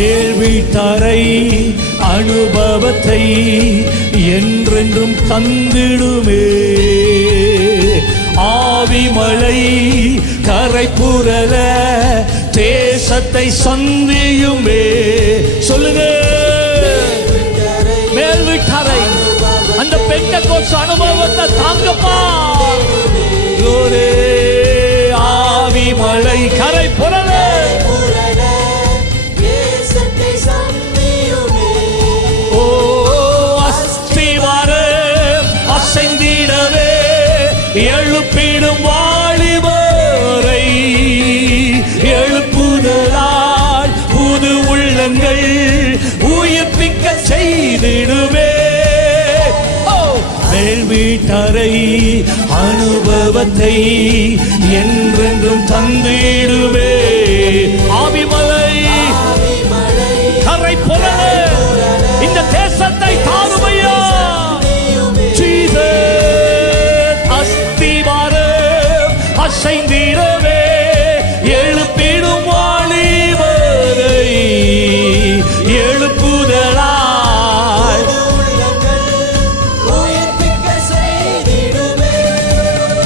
மேல் வீட்டாரை அனுபவத்தை என்றென்றும் தந்திடுமே. ஆவிமலை கரை புரள தேசத்தை சந்தியுமே. சொல்லுங்க, மேல் வீட்டாரை அந்த பெந்தெக்கோஸ்து அனுபவத்தை தாங்கப்பா. ஆவிமலை கரை புரள அசைந்திடவே எழுப்பிடும் வாலிபரை எழுப்புதலால் புது உள்ளங்கள் உயிர்ப்பிக்க செய்திடுமே. மேல் வீட்டறை அனுபவத்தை என்றென்றும் தந்திடுமே. ஆவிமலை கரை புரள இந்த தேசத்தை தாருமையா. அஸ்திவாரம் அசைந்து